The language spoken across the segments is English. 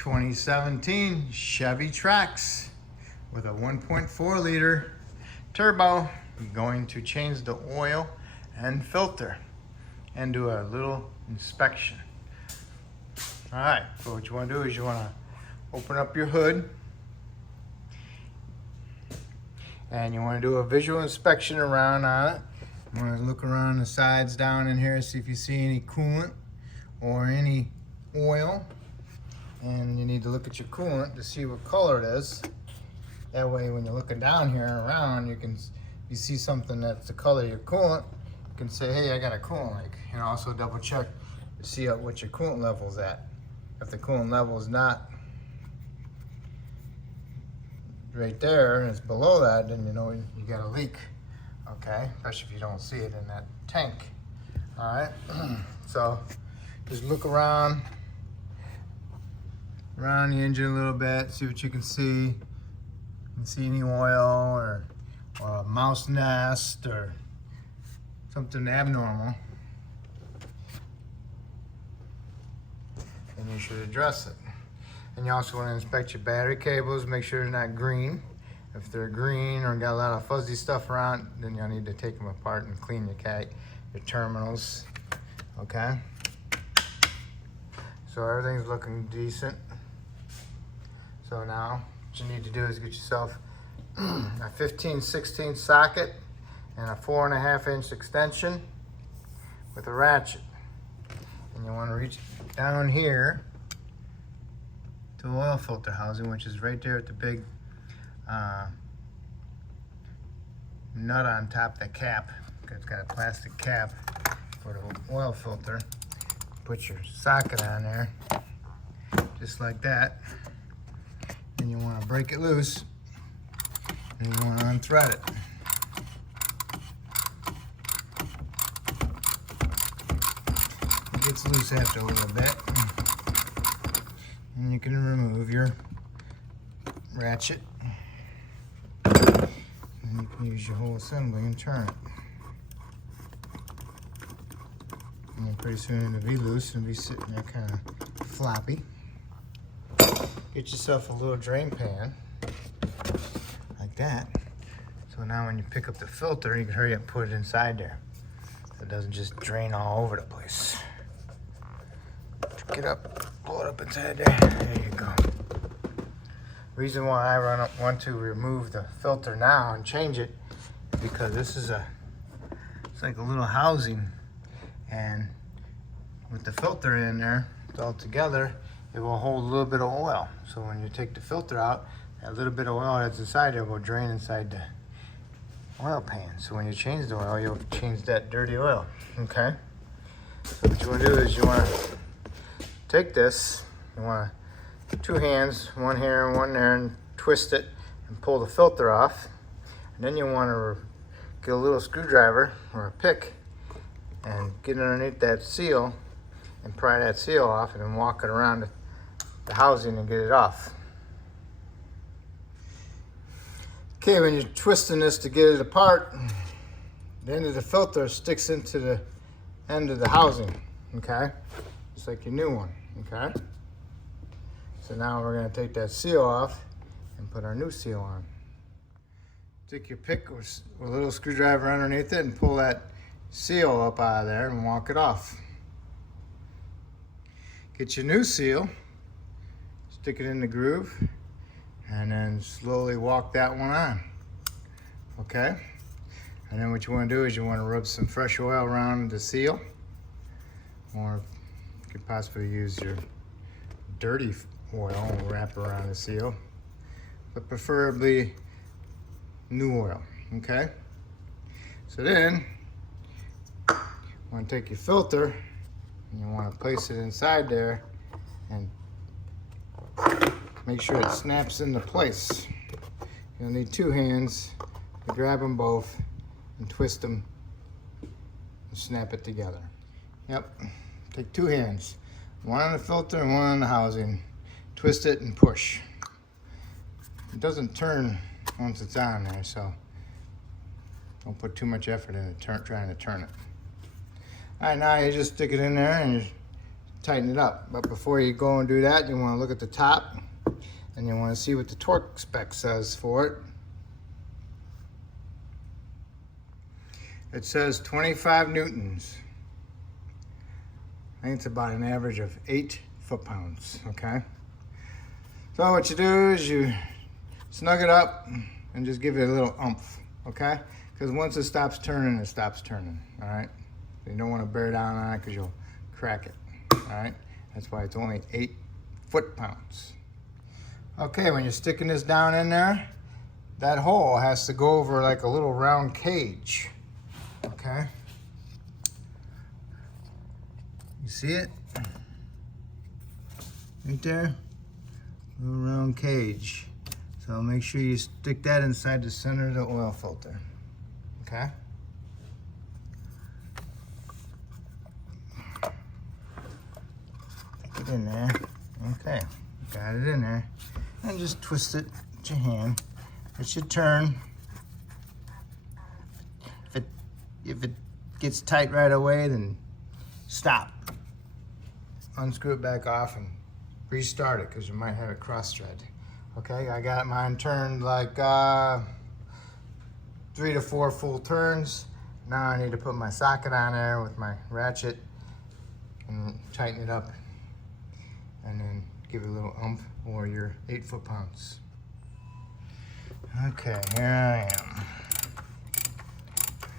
2017 Chevy Trax with a 1.4 liter turbo. I'm going to change the oil and filter and do a little inspection. All right, so what you want to do is you want to open up your hood and you want to do a visual inspection around on it. You want to look around the sides down in here, see if you see any coolant or any oil. And you need to look at your coolant to see what color it is. That way when you're looking down here and around, you see something that's the color of your coolant, you can say, hey, I got a coolant leak. And also double check to see what your coolant level is at. If the coolant level is not right there and it's below that, then you know you got a leak. Okay, especially if you don't see it in that tank. All right, so just look around the engine a little bit, see what you can see. You can see any oil or a mouse nest or something abnormal, and you should address it. And you also want to inspect your battery cables, make sure they're not green. If they're green or got a lot of fuzzy stuff around, then you'll need to take them apart and clean your terminals. Okay? So everything's looking decent. So now what you need to do is get yourself a 15/16 socket and a 4.5-inch extension with a ratchet. And you want to reach down here to the oil filter housing, which is right there at the big nut on top of the cap. It's got a plastic cap for the oil filter. Put your socket on there, just like that. And you want to break it loose, and you want to unthread it. It gets loose after a little bit. And you can remove your ratchet. And you can use your whole assembly and turn it. And then pretty soon it'll be loose and be sitting there kind of floppy. Get yourself a little drain pan, like that. So now when you pick up the filter, you can hurry up and put it inside there. So it doesn't just drain all over the place. Pick it up, pull it up inside there. There you go. Reason why I want to remove the filter now and change it is because this is it's like a little housing, and with the filter in there, it's all together, it will hold a little bit of oil. So when you take the filter out, that little bit of oil that's inside there will drain inside the oil pan. So when you change the oil, you'll change that dirty oil, okay? So what you want to do is you want to take this, you want to, two hands, one here and one there, and twist it and pull the filter off. And then you want to get a little screwdriver or a pick and get underneath that seal and pry that seal off, and then walk it around the housing and get it off. Okay, when you're twisting this to get it apart, the end of the filter sticks into the end of the housing, okay? Just like your new one, okay? So now we're gonna take that seal off and put our new seal on. Take your pick with a little screwdriver underneath it and pull that seal up out of there and walk it off. Get your new seal, stick it in the groove, and then slowly walk that one on, okay? And then what you want to do is you want to rub some fresh oil around the seal, or you could possibly use your dirty oil and wrap around the seal, but preferably new oil, okay? So then you want to take your filter and you want to place it inside there and make sure it snaps into place. You'll need two hands to grab them both and twist them and snap it together. Yep, take two hands, one on the filter and one on the housing. Twist it and push. It doesn't turn once it's on there, so don't put too much effort into trying to turn it. All right, now you just stick it in there and you tighten it up. But before you go and do that, you want to look at the top and you want to see what the torque spec says for it. It says 25 newtons. I think it's about an average of 8 foot-pounds, okay? So what you do is you snug it up and just give it a little oomph, okay? Because once it stops turning, all right? You don't want to bear down on it because you'll crack it, all right? That's why it's only 8 foot-pounds. Okay, when you're sticking this down in there, that hole has to go over like a little round cage, okay? You see it? Right there? Little round cage. So make sure you stick that inside the center of the oil filter, okay? Stick it in there. Okay, got it in there. And just twist it with your hand. It should turn. If it gets tight right away, then stop. Unscrew it back off and restart it because you might have a cross thread. Okay, I got mine turned like 3 to 4 full turns. Now I need to put my socket on there with my ratchet and tighten it up and then give it a little oomph or your 8 foot-pounds. Okay, here I am.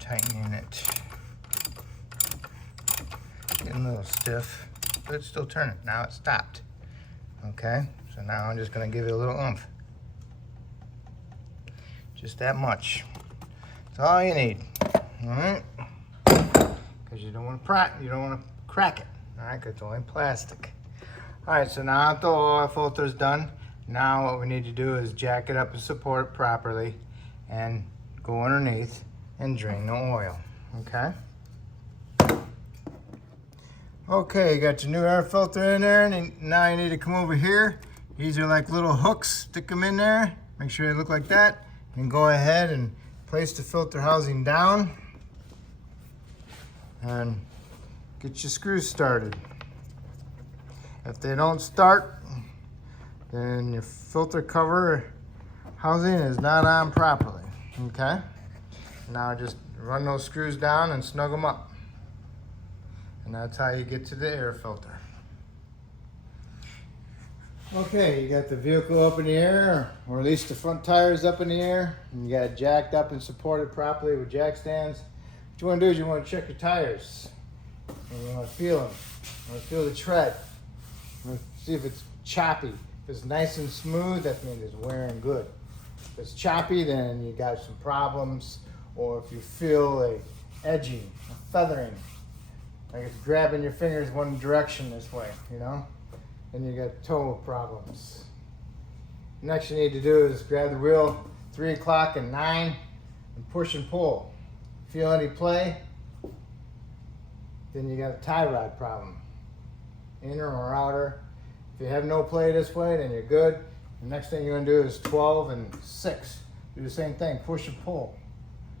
Tightening it. Getting a little stiff, but it's still turning. Now it stopped. Okay, so now I'm just gonna give it a little oomph. Just that much. That's all you need. All right? Because you don't want to crack it. All right, because it's only plastic. All right, so now that the oil filter is done, now what we need to do is jack it up and support it properly and go underneath and drain the oil, okay? Okay, you got your new air filter in there, and now you need to come over here. These are like little hooks, stick them in there, make sure they look like that, and go ahead and place the filter housing down and get your screws started. If they don't start, then your filter cover housing is not on properly, okay? Now just run those screws down and snug them up. And that's how you get to the air filter. Okay, you got the vehicle up in the air, or at least the front tires up in the air, and you got it jacked up and supported properly with jack stands. What you want to do is you want to check your tires. And you want to feel them. You want to feel the tread. You want to see if it's choppy. If it's nice and smooth, that means it's wearing good. If it's choppy, then you got some problems. Or if you feel a edging, a feathering, like it's grabbing your fingers one direction this way, you know? Then you got toe problems. Next you need to do is grab the wheel 3 o'clock and 9 and push and pull. Feel any play? Then you got a tie rod problem. Inner or outer. If you have no play this way, then you're good. The next thing you're gonna do is 12 and 6. Do the same thing, push and pull.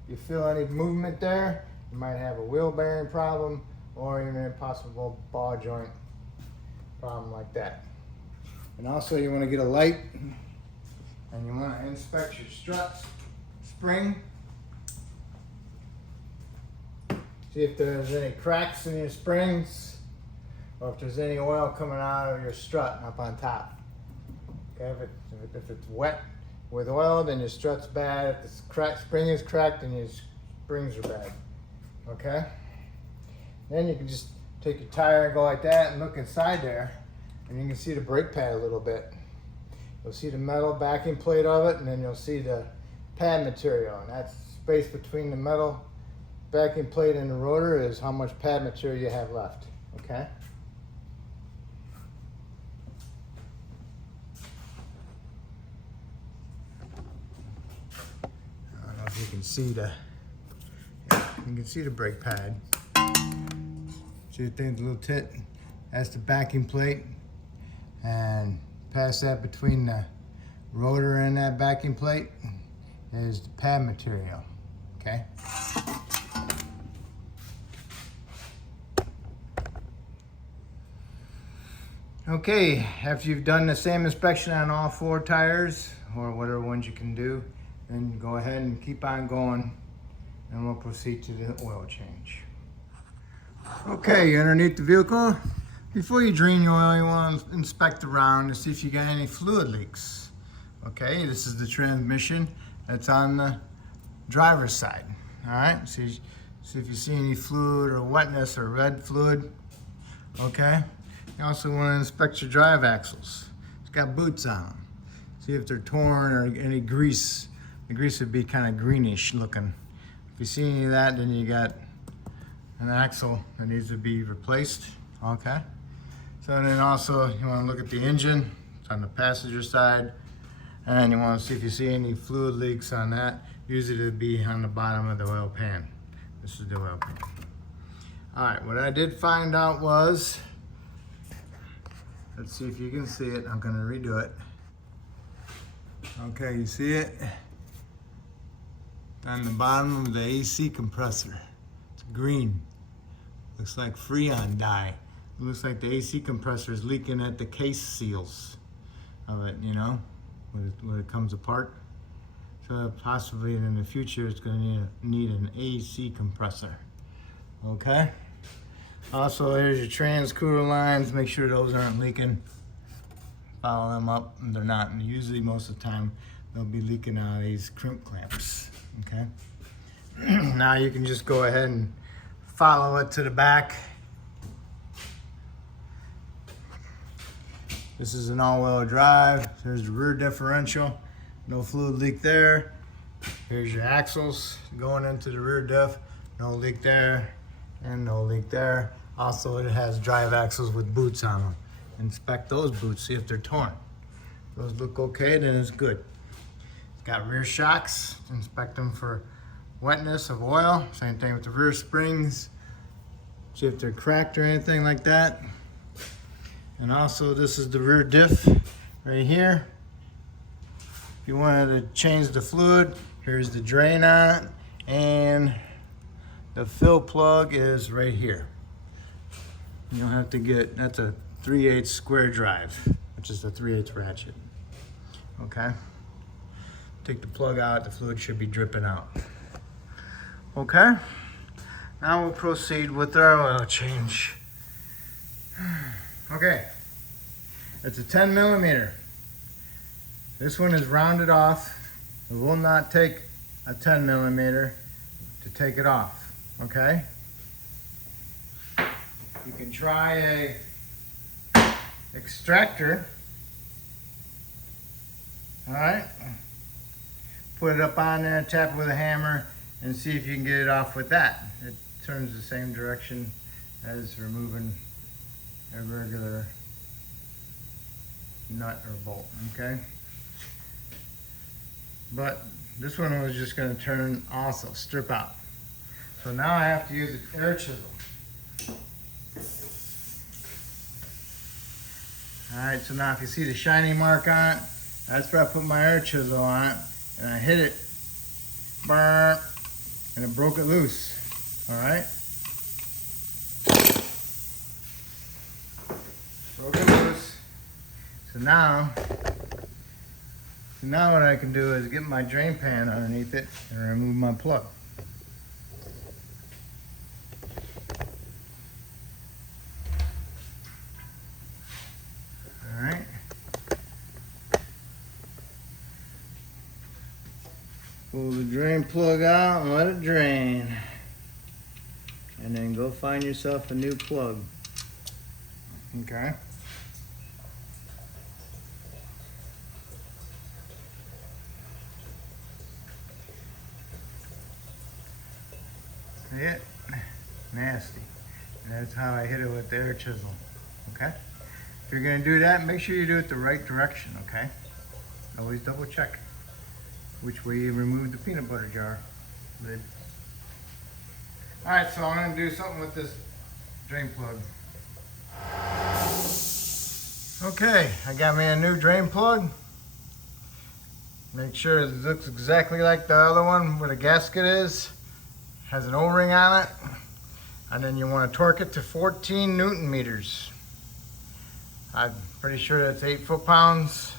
If you feel any movement there, you might have a wheel bearing problem or even a possible ball joint problem like that. And also you want to get a light and you want to inspect your struts, spring. See if there's any cracks in your springs or if there's any oil coming out of your strut up on top. Okay, if it's wet with oil, then your strut's bad. If the spring is cracked, then your springs are bad. Okay? Then you can just take your tire and go like that and look inside there, and you can see the brake pad a little bit. You'll see the metal backing plate of it, and then you'll see the pad material, and that space between the metal backing plate and the rotor is how much pad material you have left. Okay? I don't know if you can see you can see the brake pad. See the thing, the little tit, that's the backing plate, and past that between the rotor and that backing plate is the pad material, okay? Okay, after you've done the same inspection on all 4 tires, or whatever ones you can do, then go ahead and keep on going, and we'll proceed to the oil change. Okay, you're underneath the vehicle. Before you drain your oil, you want to inspect around to see if you got any fluid leaks. Okay, this is the transmission that's on the driver's side. All right, see if you see any fluid or wetness or red fluid. Okay, you also want to inspect your drive axles. It's got boots on them. See if they're torn or any grease. The grease would be kind of greenish looking. If you see any of that, then you got an axle that needs to be replaced. Okay, so then also you want to look at the engine. It's on the passenger side, and you want to see if you see any fluid leaks on that. Usually it'd be on the bottom of the oil pan. This is the oil pan. All right, what I did find out was, let's see if you can see it. I'm gonna redo it. Okay, you see it? On the bottom of the AC compressor. It's green. Looks like Freon dye. It looks like the AC compressor is leaking at the case seals of it, you know, when it comes apart. So possibly in the future it's going to need an AC compressor. Okay. Also, here's your trans cooler lines. Make sure those aren't leaking. Follow them up. They're not. And usually, most of the time, they'll be leaking out of these crimp clamps. Okay. Now you can just go ahead and follow it to the back. This is an all-wheel drive. There's the rear differential. No fluid leak there. Here's your axles going into the rear diff. No leak there and no leak there. Also, it has drive axles with boots on them. Inspect those boots, see if they're torn. If those look okay, then it's good. It's got rear shocks. Inspect them for wetness of oil. Same thing with the rear springs. See if they're cracked or anything like that. And also, this is the rear diff right here. If you wanted to change the fluid, here's the drain on it, and the fill plug is right here. You don't have to get, that's a 3/8 square drive, which is the 3/8 ratchet. Okay? Take the plug out, the fluid should be dripping out. Okay? Now we'll proceed with our oil change. Okay. It's a 10 millimeter. This one is rounded off. It will not take a 10 millimeter to take it off, okay? You can try a extractor, all right? Put it up on there, tap it with a hammer, and see if you can get it off with that. It turns the same direction as removing a regular nut or bolt, okay? But this one was just going to turn also, strip out. So now I have to use an air chisel. Alright, so now if you see the shiny mark on it, that's where I put my air chisel on it, and I hit it, burn, and it broke it loose. Alright? Broke it loose. So now what I can do is get my drain pan underneath it and remove my plug. All right. Pull the drain plug out and let it drain. And then go find yourself a new plug. Okay. It nasty. And that's how I hit it with the air chisel. Okay? If you're gonna do that, make sure you do it the right direction, okay? Always double check which way you remove the peanut butter jar lid. Alright, so I'm gonna do something with this drain plug. Okay, I got me a new drain plug. Make sure it looks exactly like the other one where the gasket is. Has an O-ring on it, and then you want to torque it to 14 Newton meters. I'm pretty sure that's 8 foot-pounds.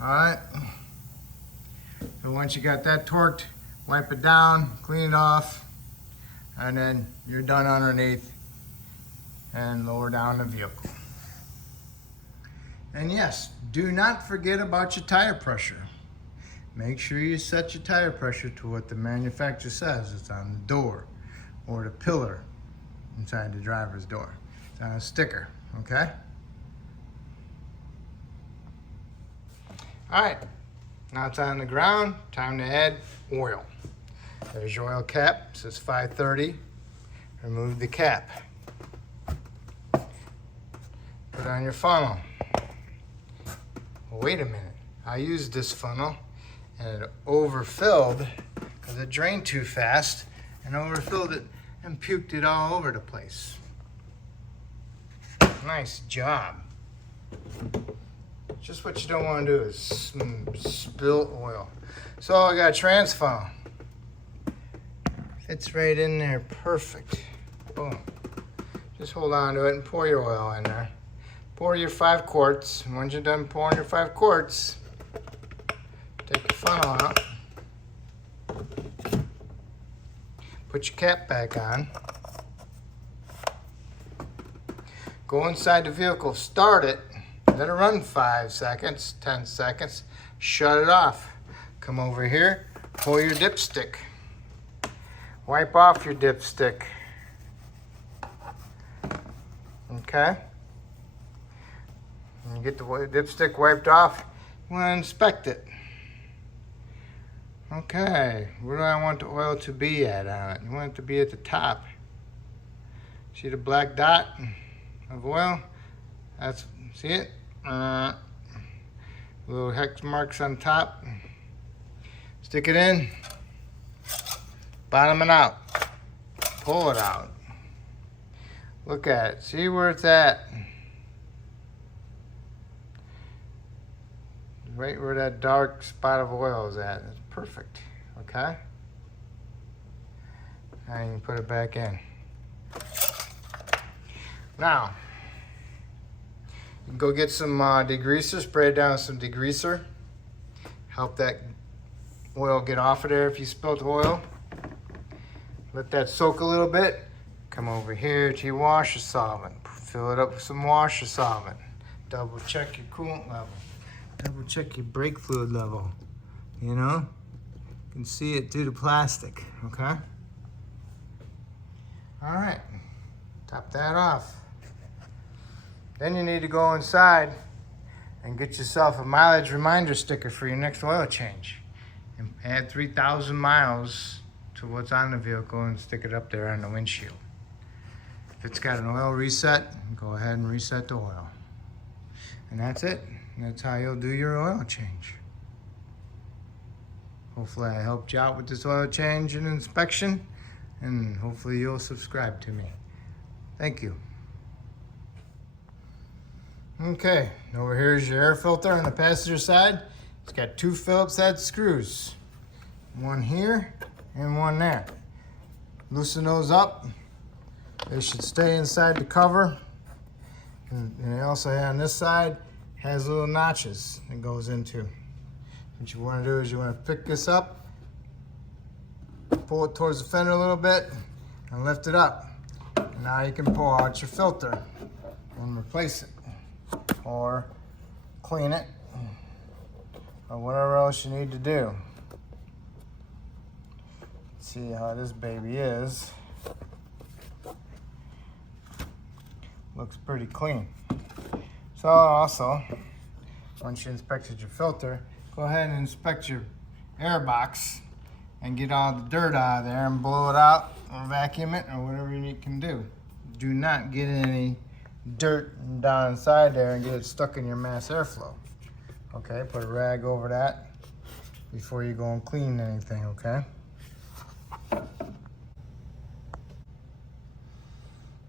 All right. So once you got that torqued, wipe it down, clean it off, and then you're done underneath and lower down the vehicle. And yes, do not forget about your tire pressure. Make sure you set your tire pressure to what the manufacturer says. It's on the door or the pillar inside the driver's door. It's on a sticker, okay? All right, now it's on the ground, time to add oil. There's your oil cap, it says 530. Remove the cap. Put on your funnel. Well, wait a minute, I used this funnel and it overfilled because it drained too fast and overfilled it and puked it all over the place. Nice job. Just what you don't want to do is spill oil. So I got a trans funnel. Fits right in there, perfect. Boom. Just hold on to it and pour your oil in there. Pour your 5 quarts. And once you're done pouring your 5 quarts, take your funnel out. Put your cap back on. Go inside the vehicle, start it. Let it run 5 seconds, 10 seconds. Shut it off. Come over here, pull your dipstick. Wipe off your dipstick. Okay? When you get the dipstick wiped off, you want to inspect it. Okay, where do I want the oil to be at on it? You want it to be at the top. See the black dot of oil? That's, see it? Little hex marks on top. Stick it in. Bottom it out. Pull it out. Look at it. See where it's at. Right where that dark spot of oil is at. It's perfect. Okay? Now you can put it back in. Now, you can go get some degreaser, spray it down with some degreaser. Help that oil get off of there if you spilt oil. Let that soak a little bit. Come over here to your washer solvent. Fill it up with some washer solvent. Double check your coolant level. Double check your brake fluid level. You know? You can see it through the plastic, okay? All right, top that off. Then you need to go inside and get yourself a mileage reminder sticker for your next oil change. And add 3,000 miles to what's on the vehicle and stick it up there on the windshield. If it's got an oil reset, go ahead and reset the oil. And that's it. That's how you'll do your oil change. Hopefully I helped you out with this oil change and inspection, and hopefully you'll subscribe to me. Thank you. Okay, over here is your air filter on the passenger side. It's got 2 Phillips head screws. One here and one there. Loosen those up. They should stay inside the cover. And they also on this side has little notches it goes into. What you want to do is you want to pick this up, pull it towards the fender a little bit, and lift it up. And now you can pull out your filter and replace it, or clean it, or whatever else you need to do. Let's see how this baby is. Looks pretty clean. So also, once you inspected your filter, go ahead and inspect your air box and get all the dirt out of there and blow it out or vacuum it or whatever you can do. Do not get any dirt down inside there and get it stuck in your mass airflow. Okay, put a rag over that before you go and clean anything, okay?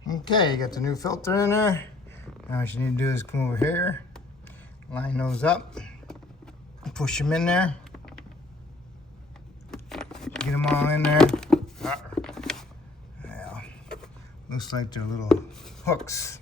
Okay, you got the new filter in there. Now what you need to do is come over here, line those up, push them in there. Get them all in there. Well, looks like they're little hooks.